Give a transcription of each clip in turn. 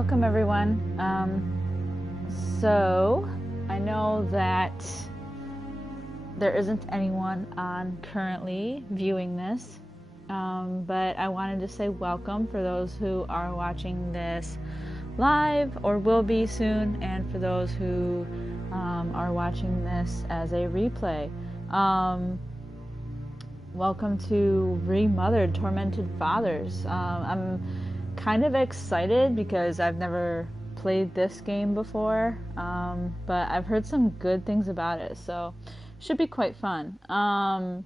Welcome everyone. So I know that there isn't anyone on currently viewing this, but I wanted to say welcome for those who are watching this live or will be soon, and for those who are watching this as a replay. Welcome to Remothered, Tormented Fathers. I'm kind of excited because I've never played this game before, but I've heard some good things about it, so it should be quite fun. And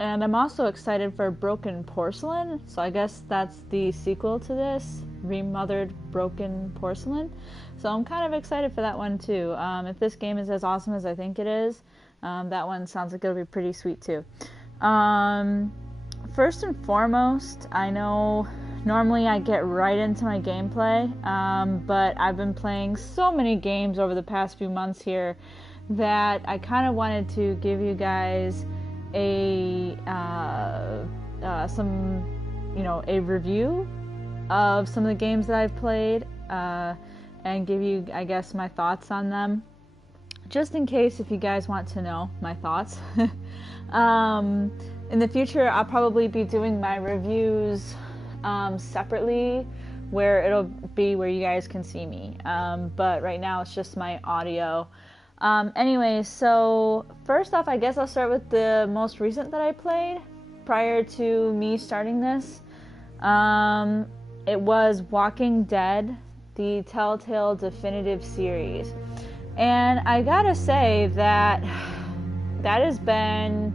I'm also excited for Broken Porcelain, so I guess that's the sequel to this, Remothered Broken Porcelain. So I'm kind of excited for that one too. If this game is as awesome as I think it is, that one sounds like it'll be pretty sweet too. First and foremost, I know normally I get right into my gameplay, but I've been playing so many games over the past few months here that I kind of wanted to give you guys a review of some of the games that I've played, and give you, I guess, my thoughts on them. Just in case if you guys want to know my thoughts. In the future, I'll probably be doing my reviews separately, where it'll be where you guys can see me. But right now it's just my audio. Anyway, so first off, I guess I'll start with the most recent that I played prior to me starting this. It was Walking Dead, the Telltale Definitive Series. And I gotta say that has been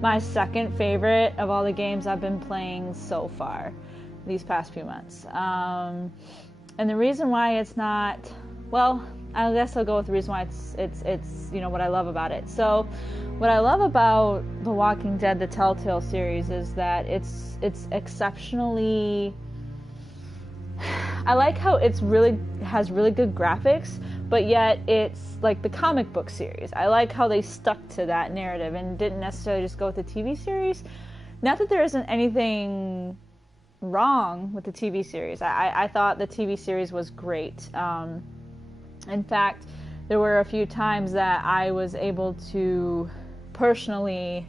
my second favorite of all the games I've been playing so far these past few months. And the reason why it's not, well, I guess I'll go with the reason why it's what I love about it. So what I love about The Walking Dead, the Telltale series, is that it's exceptionally, I like how has really good graphics, but yet it's like the comic book series. I like how they stuck to that narrative and didn't necessarily just go with the TV series. Not that there isn't anything wrong with the TV series. I thought the TV series was great. In fact, there were a few times that I was able to personally,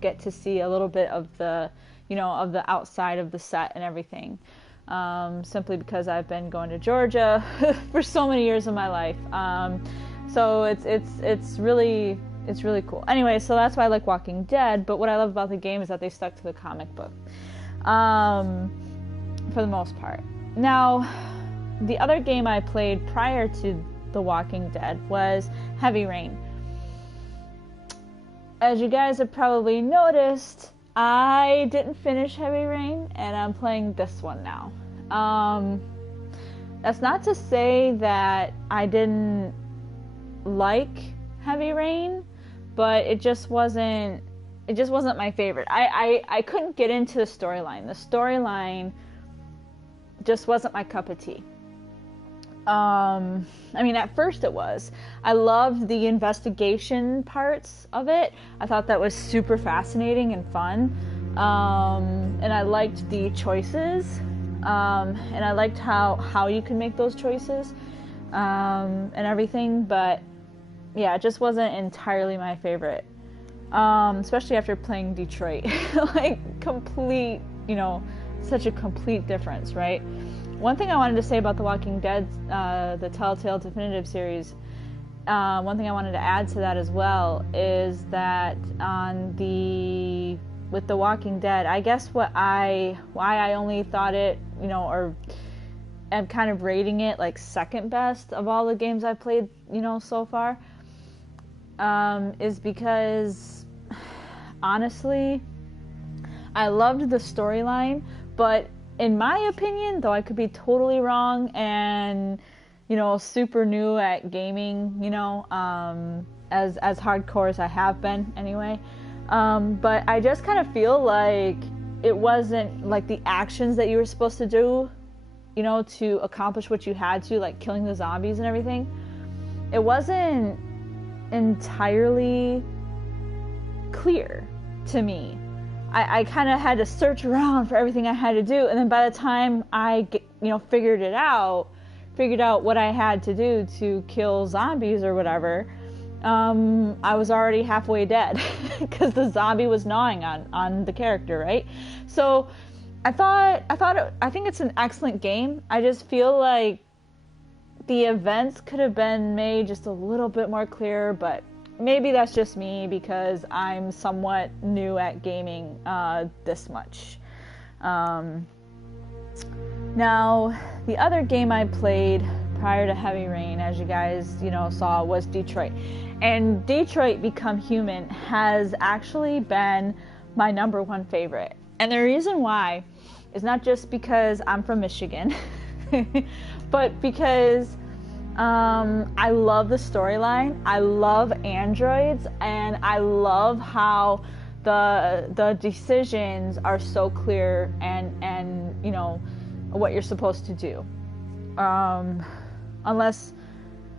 get to see a little bit of the, of the outside of the set and everything. Simply because I've been going to Georgia for so many years of my life. So it's really cool. Anyway, so that's why I like Walking Dead, but what I love about the game is that they stuck to the comic book, for the most part. Now, the other game I played prior to The Walking Dead was Heavy Rain. As you guys have probably noticed, I didn't finish Heavy Rain, and I'm playing this one now. That's not to say that I didn't like Heavy Rain, but it just wasn't my favorite. I couldn't get into the storyline. The storyline just wasn't my cup of tea. At first it was. I loved the investigation parts of it. I thought that was super fascinating and fun. And I liked the choices. And I liked how you can make those choices, and everything. But yeah, it just wasn't entirely my favorite. Especially after playing Detroit. Like, complete, such a complete difference, right? One thing I wanted to say about The Walking Dead, the Telltale Definitive Series, one thing I wanted to add to that as well is that with The Walking Dead, I guess why I only thought it, or I'm kind of rating it like second best of all the games I've played, so far, is because, honestly, I loved the storyline, but in my opinion, though I could be totally wrong and, super new at gaming, as hardcore as I have been anyway, but I just kind of feel like it wasn't like the actions that you were supposed to do, to accomplish what you had to, like killing the zombies and everything. It wasn't entirely clear to me. I kind of had to search around for everything I had to do, and then by the time I figured out what I had to do to kill zombies or whatever, I was already halfway dead because the zombie was gnawing on the character, right? So I think it's an excellent game. I just feel like the events could have been made just a little bit more clear, but maybe that's just me because I'm somewhat new at gaming this much. Now, the other game I played prior to Heavy Rain, as you guys, saw, was Detroit. And Detroit Become Human has actually been my number one favorite. And the reason why is not just because I'm from Michigan, but because I love the storyline, I love androids, and I love how the decisions are so clear and what you're supposed to do. Unless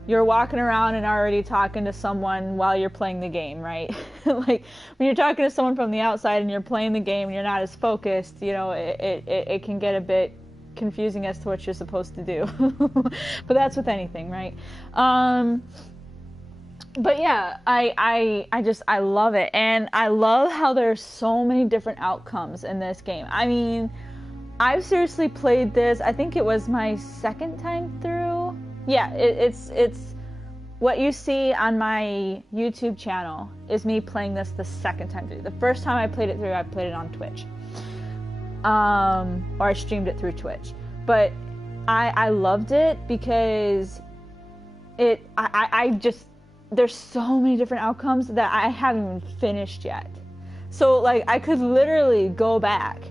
you're walking around and already talking to someone while you're playing the game, right? Like when you're talking to someone from the outside and you're playing the game and you're not as focused, it can get a bit confusing as to what you're supposed to do. But that's with anything, right? But yeah, I love it, and I love how there's so many different outcomes in this game. I mean, I've seriously played this. I think it was my second time through. Yeah, it's what you see on my YouTube channel is me playing this the second time through. The first time I played it through, I played it on Twitch, or I streamed it through Twitch. But I loved it because there's so many different outcomes that I haven't even finished yet. So like I could literally go back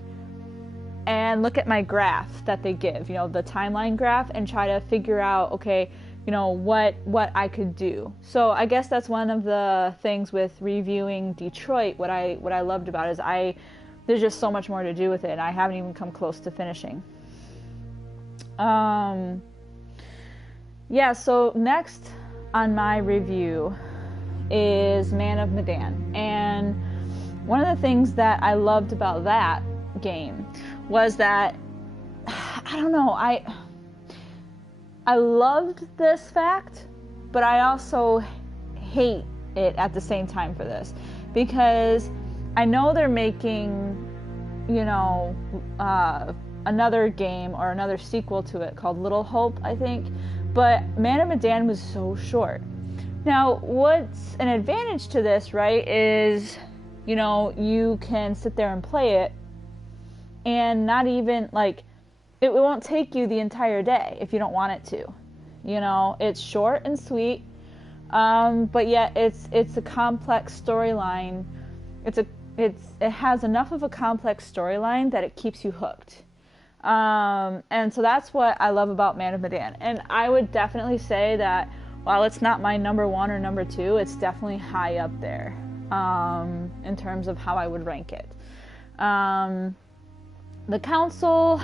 and look at my graph that they give, the timeline graph, and try to figure out, okay, what I could do. So I guess that's one of the things with reviewing Detroit. What I loved about it is there's just so much more to do with it, and I haven't even come close to finishing. Yeah, so next on my review is Man of Medan. And one of the things that I loved about that game was that, I don't know, I loved this fact, but I also hate it at the same time for this, because I know they're making, another game or another sequel to it called Little Hope, I think, but Man of Medan was so short. Now, what's an advantage to this, right, is, you can sit there and play it and not even, it won't take you the entire day if you don't want it to. It's short and sweet, but yet it's a complex storyline. It has enough of a complex storyline that it keeps you hooked. And so that's what I love about Man of Medan. And I would definitely say that while it's not my number one or number two, it's definitely high up there, in terms of how I would rank it. The Council,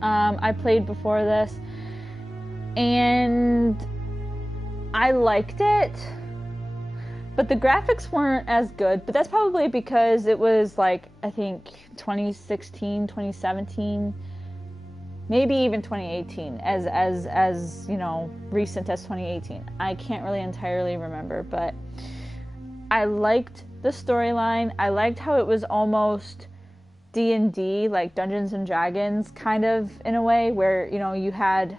I played before this, and I liked it, but the graphics weren't as good. But that's probably because it was I think 2016, 2017, maybe even 2018, as recent as 2018. I can't really entirely remember, but I liked the storyline. I liked how it was almost D&D, like Dungeons and Dragons, kind of, in a way, where you had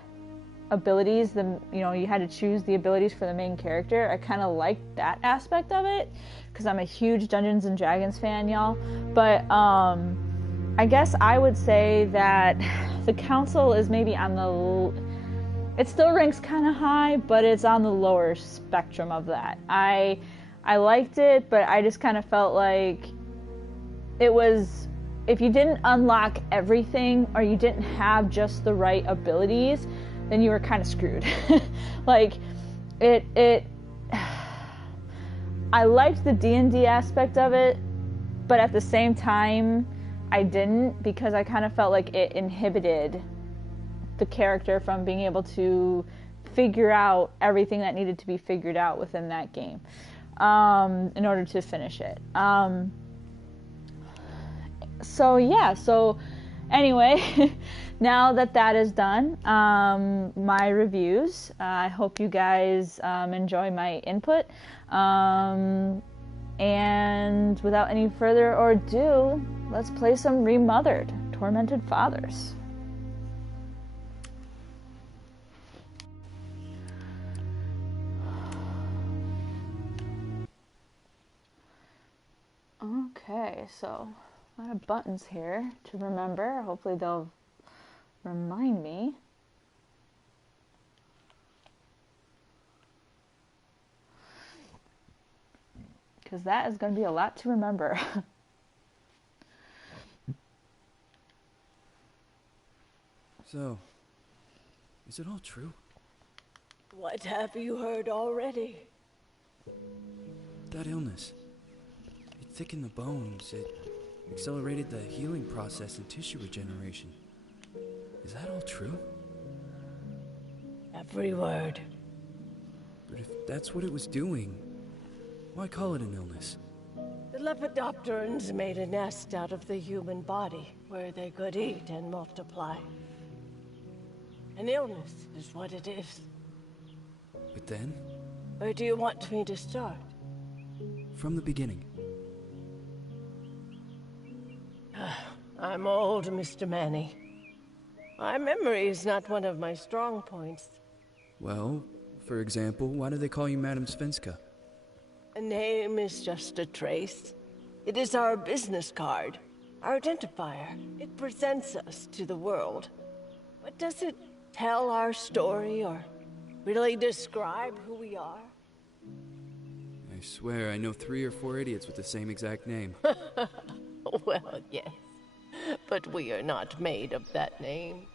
abilities, you had to choose the abilities for the main character. I kind of liked that aspect of it because I'm a huge Dungeons and Dragons fan, y'all. But I guess I would say that the Council is maybe it still ranks kind of high, but it's on the lower spectrum of that. I liked it, but I just kind of felt like it was, if you didn't unlock everything or you didn't have just the right abilities, then you were kind of screwed. I liked the D&D aspect of it, but at the same time, I didn't, because I kind of felt like it inhibited the character from being able to figure out everything that needed to be figured out within that game, in order to finish it. So Anyway, now that that is done, my reviews, I hope you guys enjoy my input. And without any further ado, let's play some Remothered, Tormented Fathers. Okay, so a lot of buttons here to remember. Hopefully they'll remind me. Because that is going to be a lot to remember. So, is it all true? What have you heard already? That illness. It thickened the bones. It accelerated the healing process and tissue regeneration. Is that all true? Every word. But if that's what it was doing, why call it an illness? The Lepidopterans made a nest out of the human body, where they could eat and multiply. An illness is what it is. But then? Where do you want me to start? From the beginning. I'm old, Mr. Manny. My memory is not one of my strong points. Well, for example, why do they call you Madam Svenska? A name is just a trace. It is our business card, our identifier. It presents us to the world. But does it tell our story or really describe who we are? I swear I know 3 or 4 idiots with the same exact name. Well, yes. But we are not made of that name.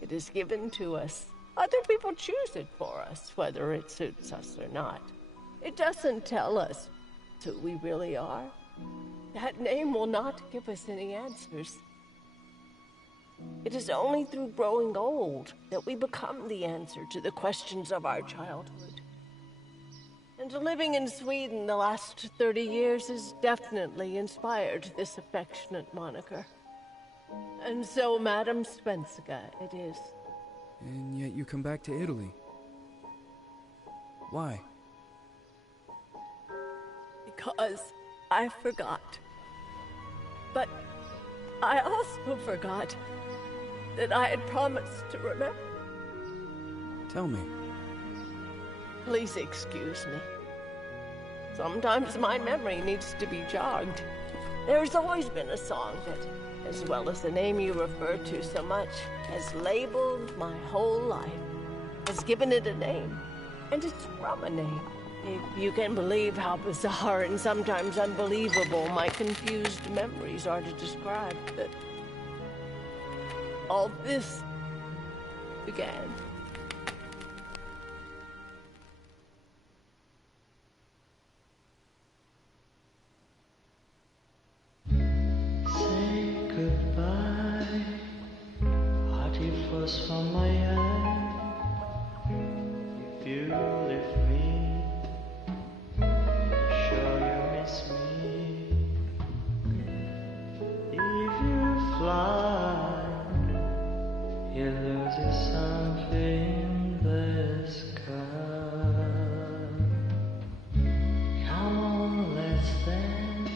It is given to us. Other people choose it for us, whether it suits us or not. It doesn't tell us who we really are. That name will not give us any answers. It is only through growing old that we become the answer to the questions of our childhood. And living in Sweden the last 30 years has definitely inspired this affectionate moniker. And so, Madam Svenska, it is. And yet you come back to Italy. Why? Because I forgot. But I also forgot that I had promised to remember. Tell me. Please excuse me. Sometimes my memory needs to be jogged. There's always been a song that, as well as the name you refer to so much, has labeled my whole life, has given it a name, and it's from a name. If you can believe how bizarre and sometimes unbelievable my confused memories are to describe that all this began. Say goodbye, hearty frost from my eye. If you leave me, sure you miss me. If you fly, you lose something in the sky. Come on, let's dance.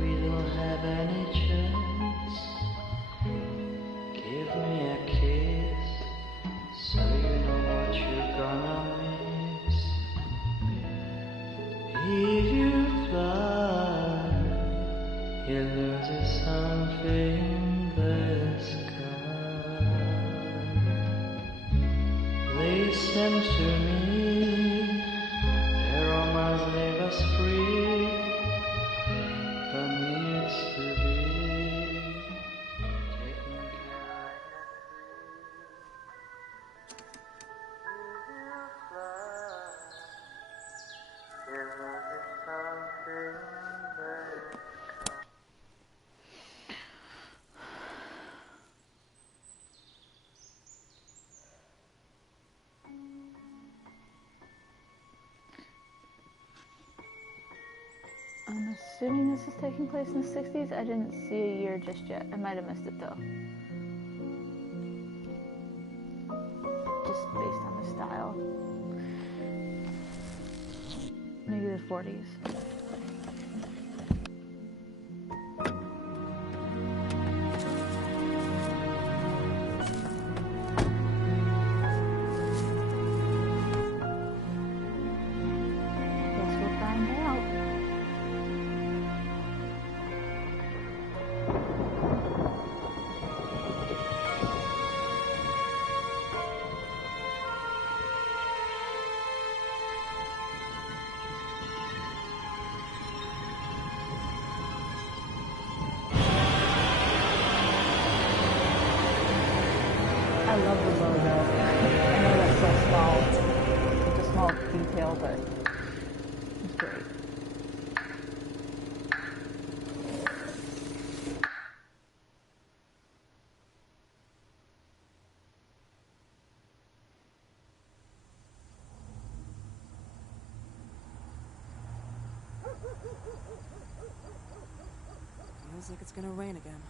We don't have any chance. Give me a kiss, so you know what you're gonna miss. If you fly, you lose something in the sky. Listen to me, the romance leave us free. But needs to be taken care of. assuming this is taking place in the 60s. I didn't see a year just yet. I might have missed it though. Just based on the style. Maybe the 40s. Guess we'll find out. I love the logo. I know that's so small. It's a small detail, but it's great. Feels like it's gonna rain again.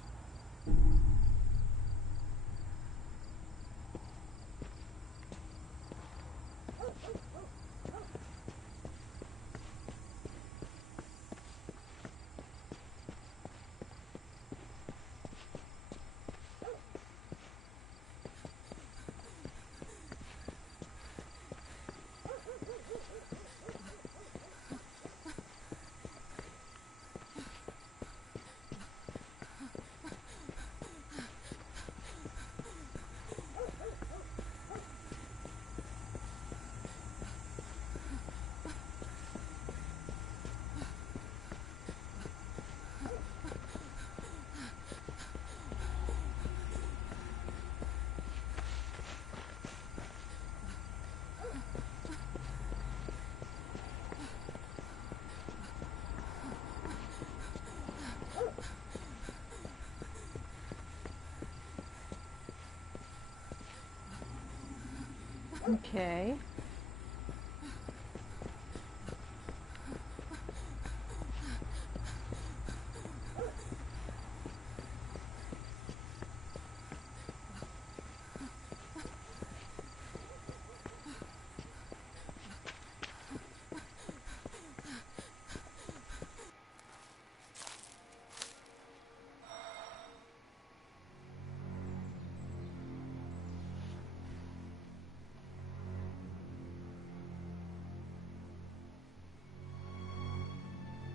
Okay.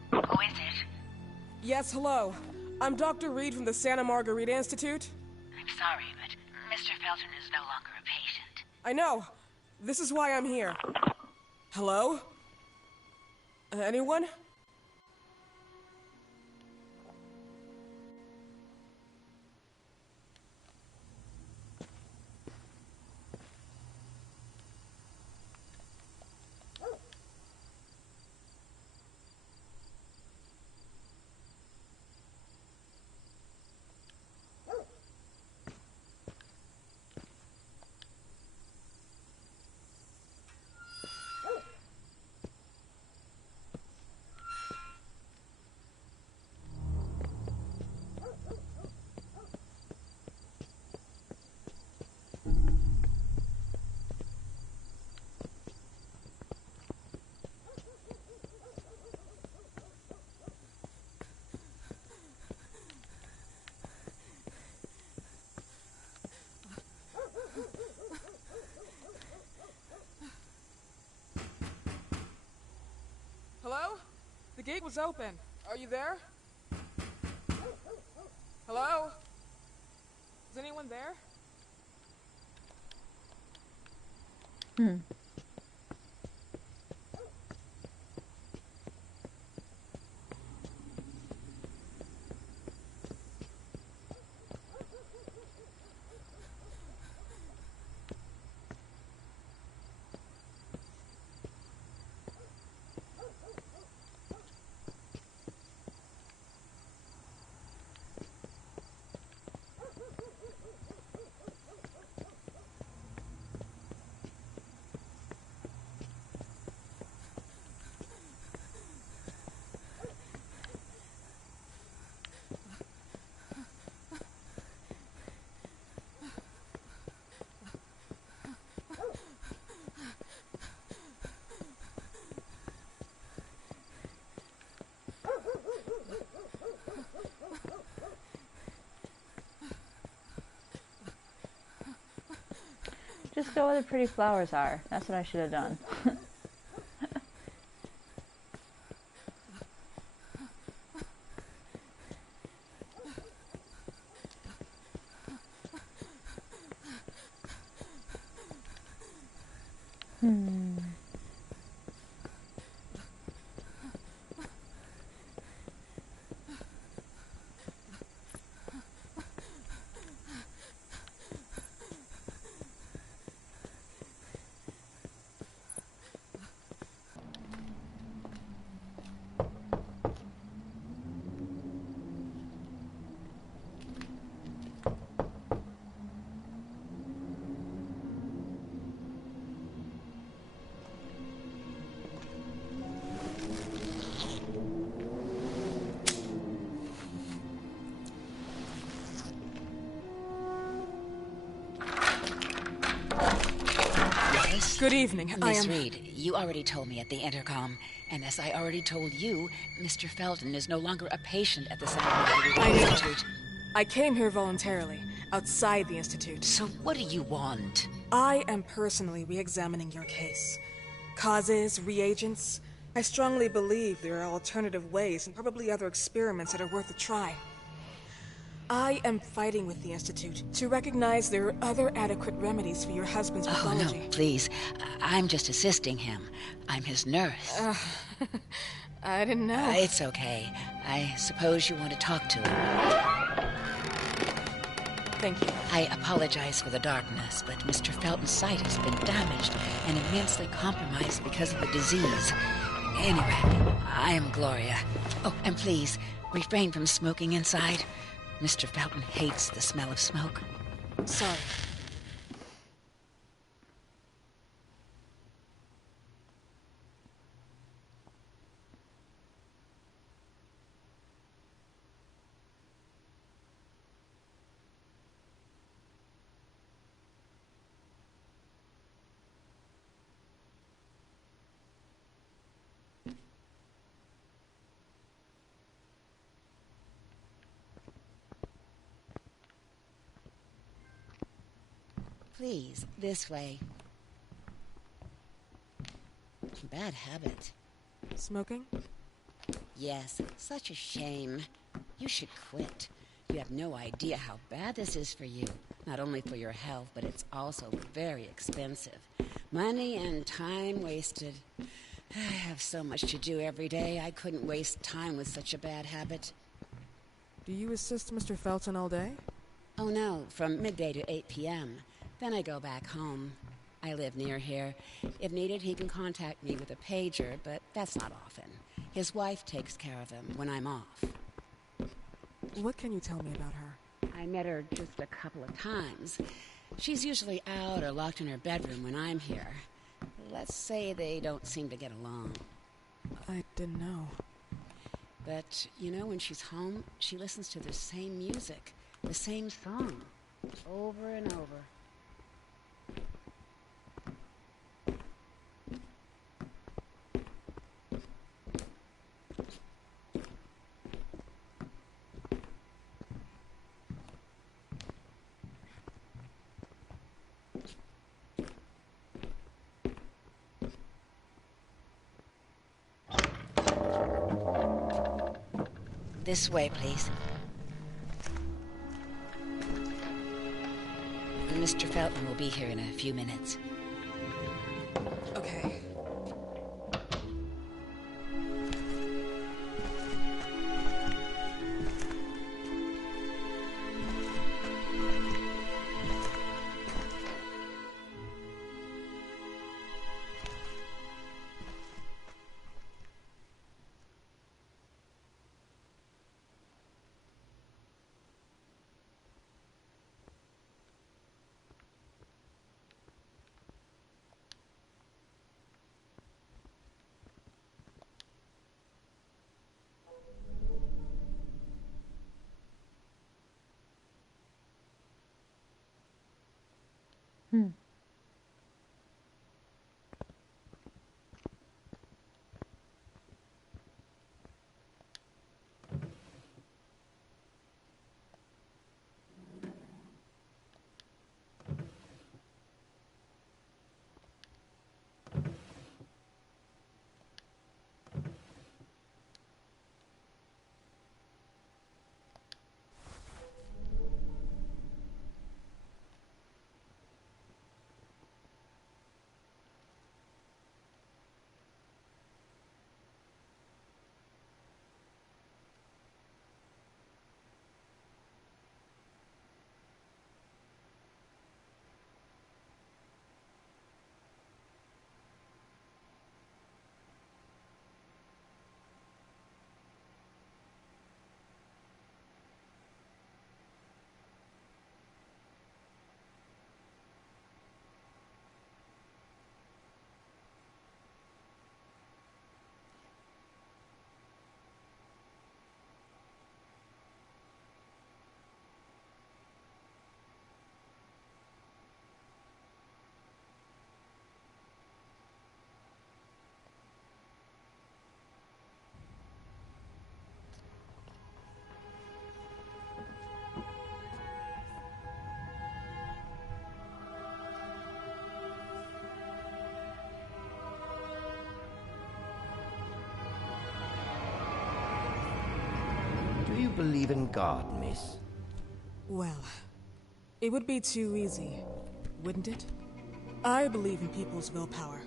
Who is it? Yes, hello. I'm Dr. Reed from the Santa Margarita Institute. I'm sorry, but Mr. Felton is no longer a patient. I know. This is why I'm here. Hello? Anyone? Hello? The gate was open. Are you there? Hello? Is anyone there? just go where the pretty flowers are. That's what I should have done. Good evening. Miss Reed, you already told me at the intercom, and as I already told you, Mr. Felton is no longer a patient at the Psychological Institute. I came here voluntarily, outside the Institute. So what do you want? I am personally re-examining your case. Causes, reagents. I strongly believe there are alternative ways and probably other experiments that are worth a try. I am fighting with the Institute to recognize there are other adequate remedies for your husband's pathology. Oh, no, please. I'm just assisting him. I'm his nurse. I didn't know. It's okay. I suppose you want to talk to him. Thank you. I apologize for the darkness, but Mr. Felton's sight has been damaged and immensely compromised because of the disease. Anyway, I am Gloria. Oh, and please, refrain from smoking inside. Mr. Felton hates the smell of smoke. Sorry. Please, this way. Bad habit. Smoking? Yes, such a shame. You should quit. You have no idea how bad this is for you. Not only for your health, but it's also very expensive. Money and time wasted. I have so much to do every day. I couldn't waste time with such a bad habit. Do you assist Mr. Felton all day? Oh no, from midday to 8 p.m. Then I go back home. I live near here. If needed, he can contact me with a pager, but that's not often. His wife takes care of him when I'm off. What can you tell me about her? I met her just a couple of times. She's usually out or locked in her bedroom when I'm here. Let's say they don't seem to get along. I didn't know. But, you know, when she's home, she listens to the same music, the same song, over and over. This way, please. Mr. Felton will be here in a few minutes. Okay. believe in God, miss? Well, it would be too easy, wouldn't it? I believe in people's willpower.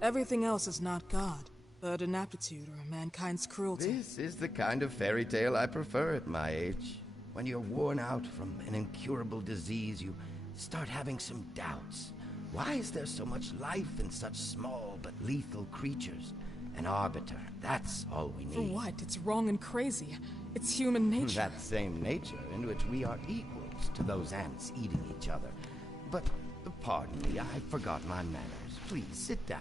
Everything else is not God, but an aptitude or mankind's cruelty. This is the kind of fairy tale I prefer at my age. When you're worn out from an incurable disease, you start having some doubts. Why is there so much life in such small but lethal creatures? An arbiter, that's all we need. For what? It's wrong and crazy. It's human nature. That same nature in which we are equals to those ants eating each other. But, pardon me, I forgot my manners. Please, sit down.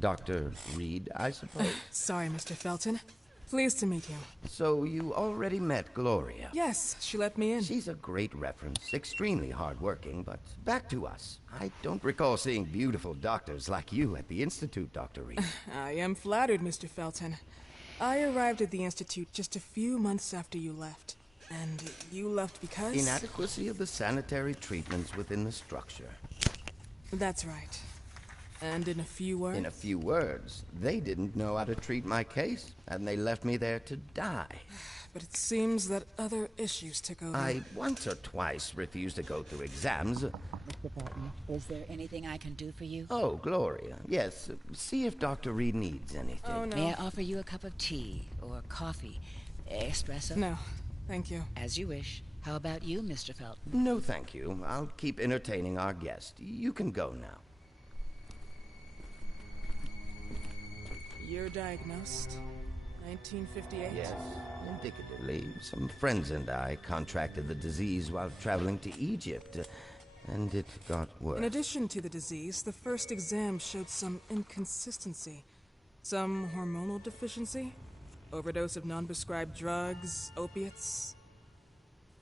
Dr. Reed, I suppose? Sorry, Mr. Felton. Pleased to meet you. So you already met Gloria? Yes, she let me in. She's a great reference, extremely hardworking, but back to us. I don't recall seeing beautiful doctors like you at the Institute, Dr. Reed. I am flattered, Mr. Felton. I arrived at the Institute just a few months after you left. And you left because? Inadequacy of the sanitary treatments within the structure. That's right. And in a few words? In a few words, they didn't know how to treat my case, and they left me there to die. But it seems that other issues took over. I once or twice refused to go through exams. Mr. Felton, is there anything I can do for you? Oh, Gloria, yes. See if Dr. Reed needs anything. Oh, no. May I offer you a cup of tea or coffee? Espresso? No, thank you. As you wish. How about you, Mr. Felton? No, thank you. I'll keep entertaining our guest. You can go now. You're diagnosed. 1958? Yes, indicatively. Some friends and I contracted the disease while traveling to Egypt, and it got worse. In addition to the disease, the first exam showed some inconsistency. Some hormonal deficiency? Overdose of non-prescribed drugs, opiates,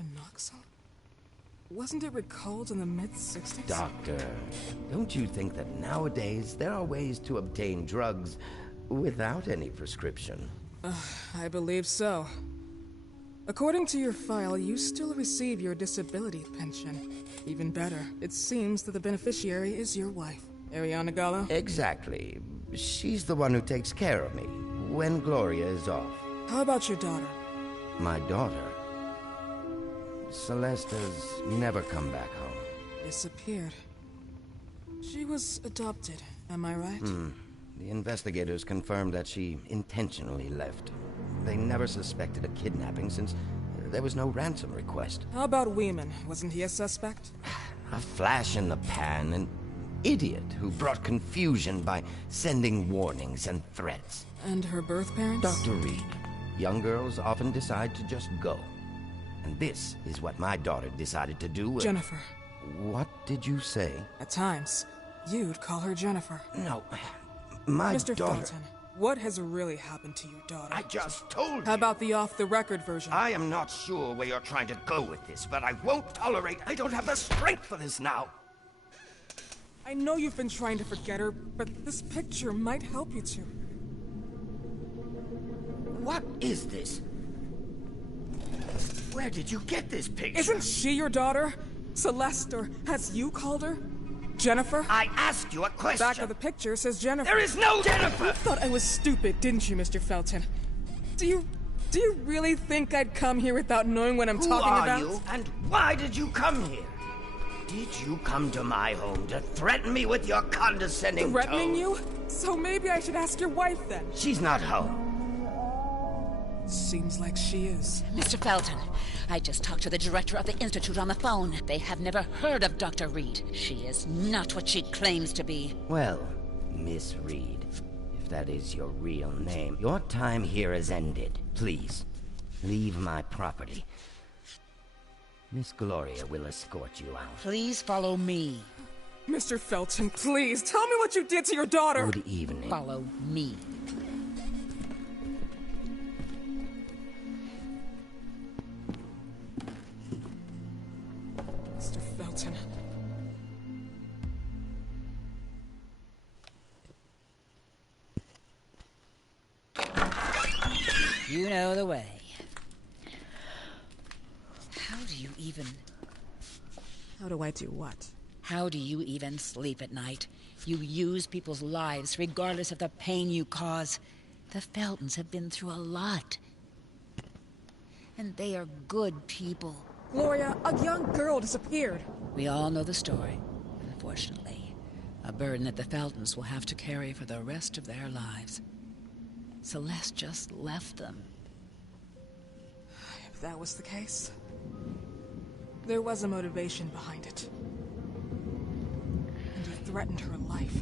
phenoxyl? Wasn't it recalled in the mid-60s? Doctor, don't you think that nowadays there are ways to obtain drugs without any prescription? I believe so. According to your file, you still receive your disability pension. Even better, it seems that the beneficiary is your wife, Ariana Gallo. Exactly. She's the one who takes care of me when Gloria is off. How about your daughter? My daughter? Celeste has never come back home. Disappeared. She was adopted, am I right? The investigators confirmed that she intentionally left. They never suspected a kidnapping since there was no ransom request. How about Weeman? Wasn't he a suspect? A flash in the pan, an idiot who brought confusion by sending warnings and threats. And her birth parents? Dr. Reed, young girls often decide to just go. And this is what my daughter decided to do. Jennifer. What did you say? At times, you'd call her Jennifer. No, my Mr. daughter... Felton, what has really happened to your daughter? I just told you. How about the off-the-record version? I am not sure where you're trying to go with this, but I won't tolerate... I don't have the strength for this now. I know you've been trying to forget her, but this picture might help you to. What is this? Where did you get this picture? Isn't she your daughter? Celeste, or as you called her? Jennifer? I asked you a question. Back of the picture says Jennifer. There is no Jennifer! You thought I was stupid, didn't you, Mr. Felton? Do you really think I'd come here without knowing what I'm talking about? Who are you, and why did you come here? Did you come to my home to threaten me with your condescending Threatening tone? you? So maybe I should ask your wife then. She's not home. Seems like she is. Mr. Felton, I just talked to the director of the Institute on the phone. They have never heard of Dr. Reed. She is not what she claims to be. Well, Miss Reed, if that is your real name, your time here has ended. Please, leave my property. Miss Gloria will escort you out. Please follow me. Mr. Felton, please, tell me what you did to your daughter! Good evening. Follow me. Mr. Felton. You know the way. How do you even... How do I do what? How do you even sleep at night? You use people's lives regardless of the pain you cause. The Feltons have been through a lot. And they are good people. Gloria, a young girl disappeared. We all know the story, unfortunately. A burden that the Feltons will have to carry for the rest of their lives. Celeste just left them. If that was the case, there was a motivation behind it. And you threatened her life.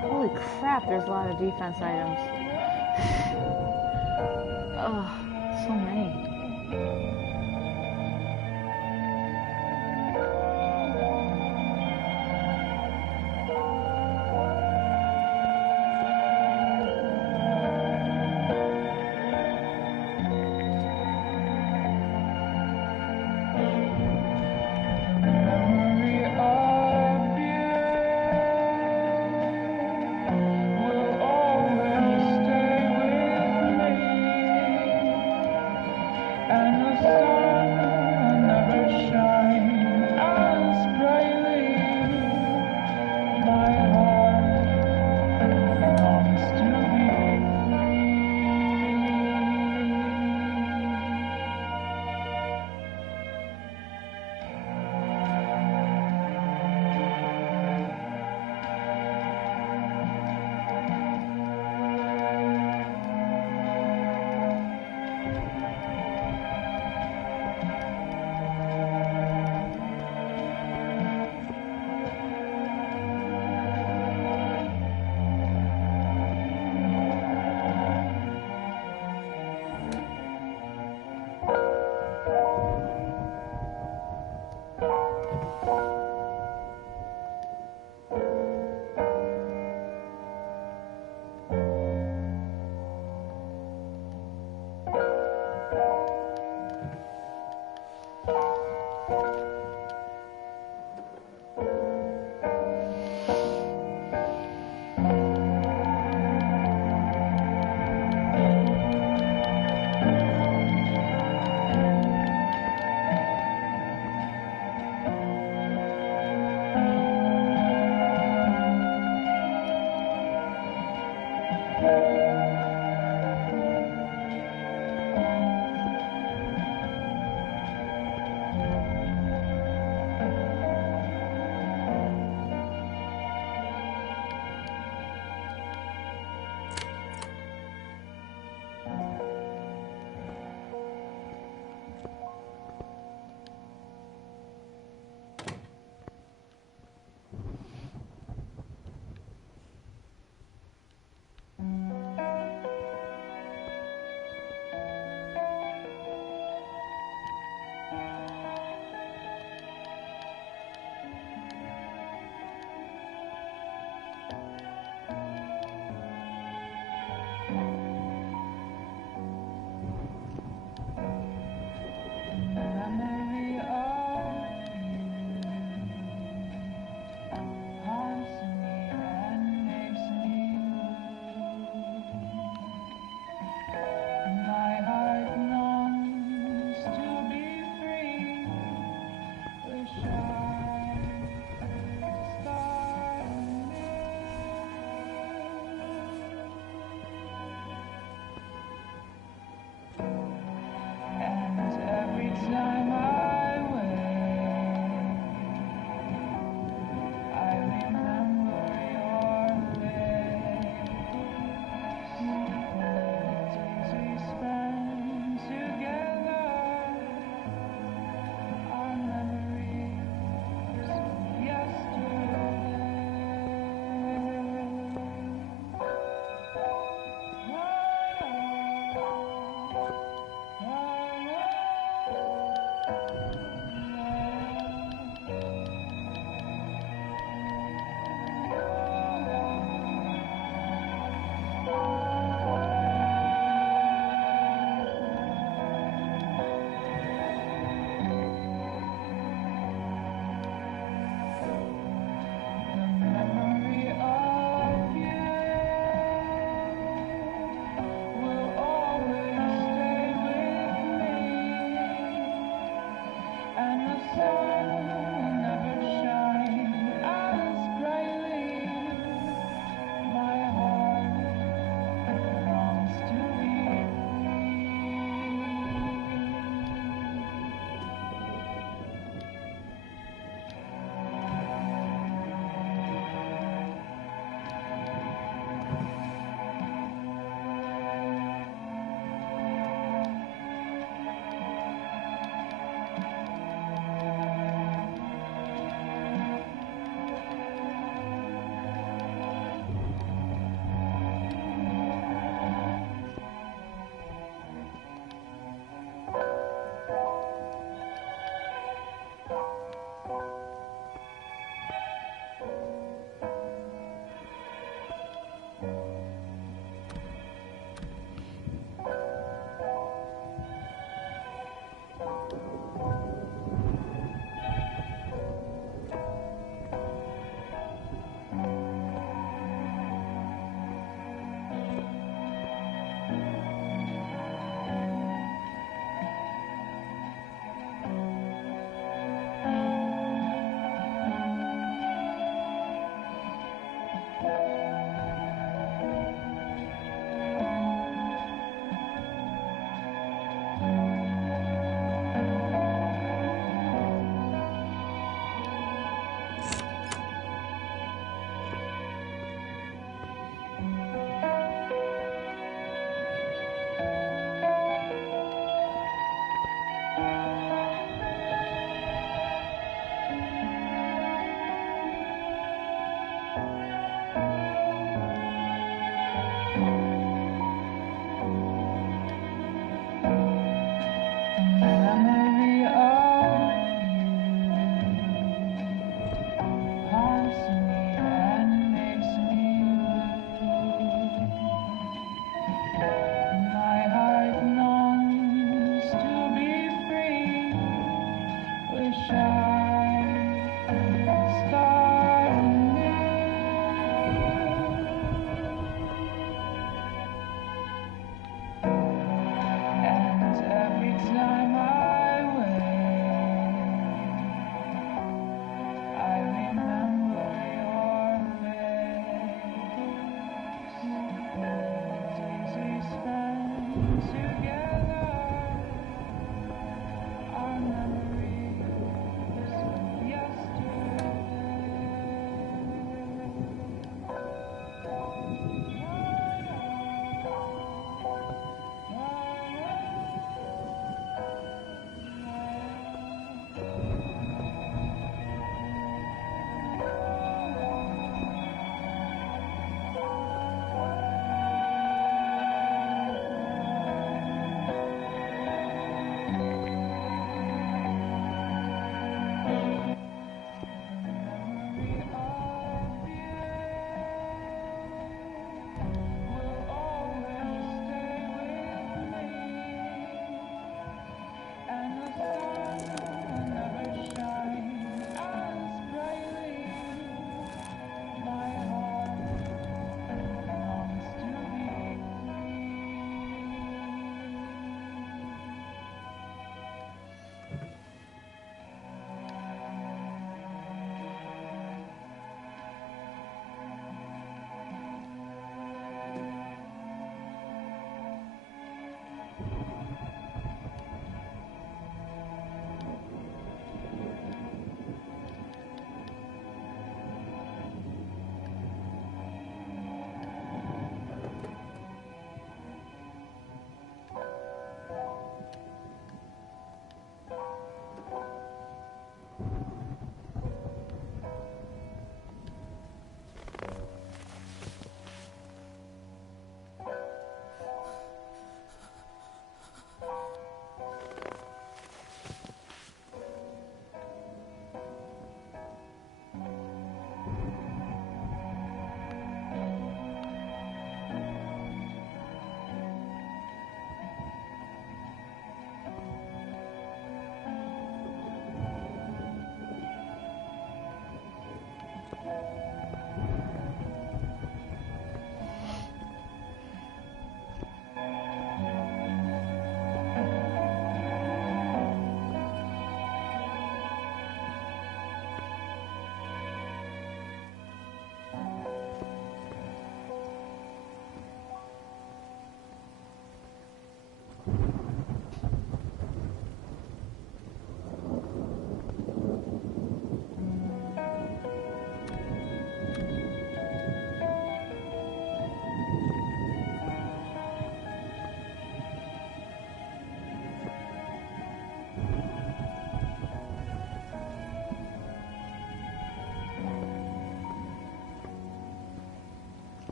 Holy crap, there's a lot of defense items. Oh, so many.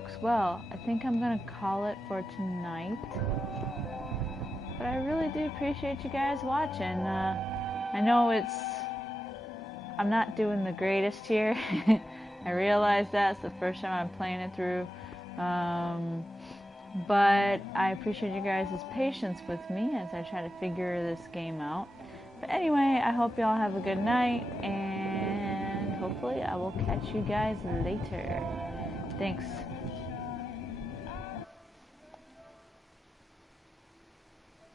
folks. Well, I think I'm gonna call it for tonight. But I really do appreciate you guys watching. I know I'm not doing the greatest here. I realize that's the first time I'm playing it through. But I appreciate you guys' patience with me as I try to figure this game out. But anyway, I hope y'all have a good night, and hopefully I will catch you guys later. Thanks